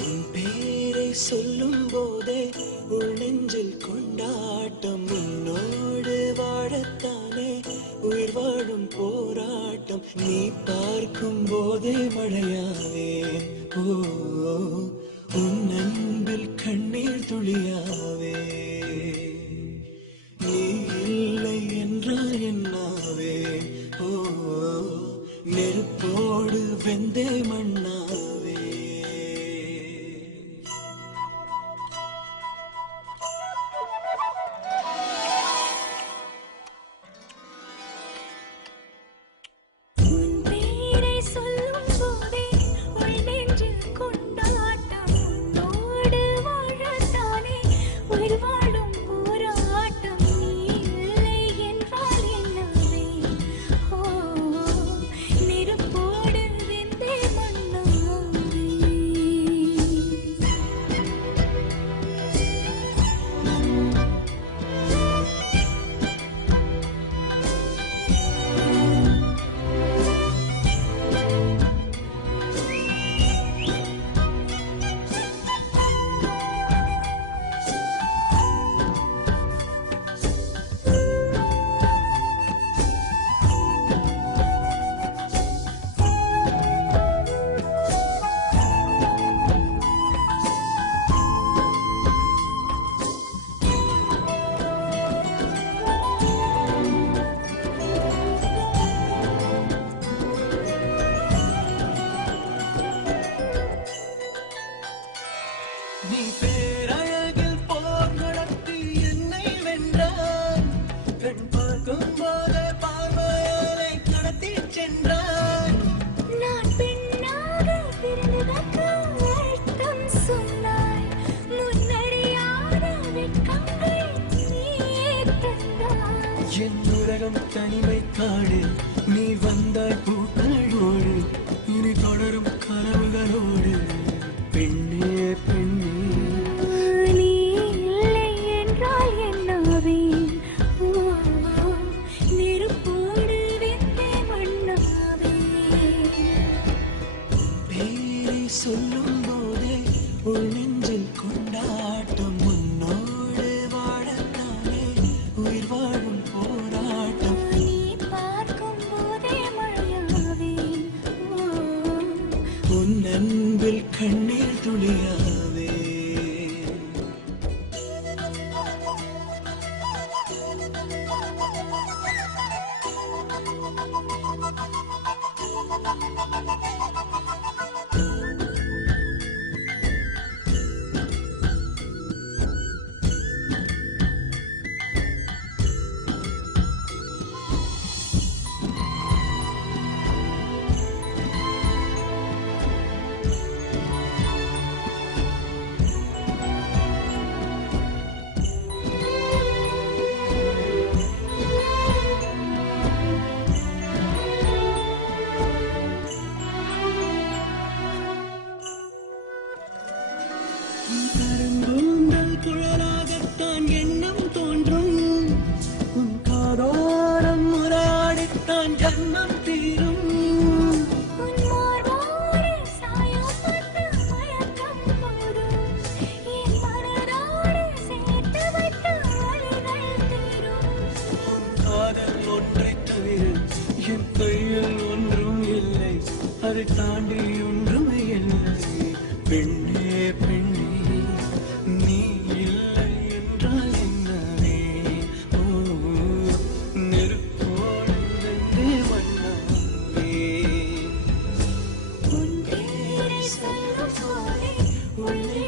உன் பேரை சொல்லும் போதே உள் நெஞ்சில் கொண்டாட்டம். உன்னோடு வாழத்தானே உயிர் வாழும் போராட்டம். நீ பார்க்கும் போதே மழையாவேன். ஓ, உன் அன்பில் கண்ணீர் துளியாவே. நீ இல்லை என்றால் என்னாவே. ஓ, நெருப்போடு வெந்தே மண்ணாவே. நீ பேரழகில் போர் நடத்தி என்னை வென்றாய். கண் பார்க்கும் போது பார்வையாலை கடத்தி சென்றாய். நான் பெண்ணாக பிறந்ததற்கு அர்த்தம் சொன்னாய். முன்னறியாத வெட்கங்கள் நீயே தந்தாய். என் உலகம் தனிமை காடு. நீ வந்தாய் பூக்களோடு. இனி தொடரும் கனவுகளோடு. பெண்ணே பெண்ணே, நீ இல்லை என்றால் என்னாவேன். நெருப்போடு வெந்தே மண்ணாவே. பேரை சொல்லும் போதே உள் நெஞ்சில் கொண்டாட்டம். உன்னோடு வாழத்தானே உயிர் வாழும் போராட்டம். நீ பார்க்கும் போதே மழையாவேன். உன் அன்பில் கண்ணீர் துளியாவே. கரும்பூந்தல் குழலாகத்தான் எண்ணம் தோன்றும். உன் காதோரம் முறையாடித்தான் ஜன்மம் தீரும். உன் மார்போடு சாயப்பட்ட மயக்கம் போதும். என் மனதோடு சேர்த்து வைத்த வலிகள் தீரும். காதல் ஒன்றை தவிர என் கையில் ஒன்றும் இல்லை. அதை தாண்டி ஒன்றும் இல்லை. பெண்ணே பெண்ணே, நீ இல்லை என்றால் என்னவே. ஓ, நெருப்போடு வெந்தே மண்ணாவே. உன் பேரை சொல்லும் போதே உள்ளே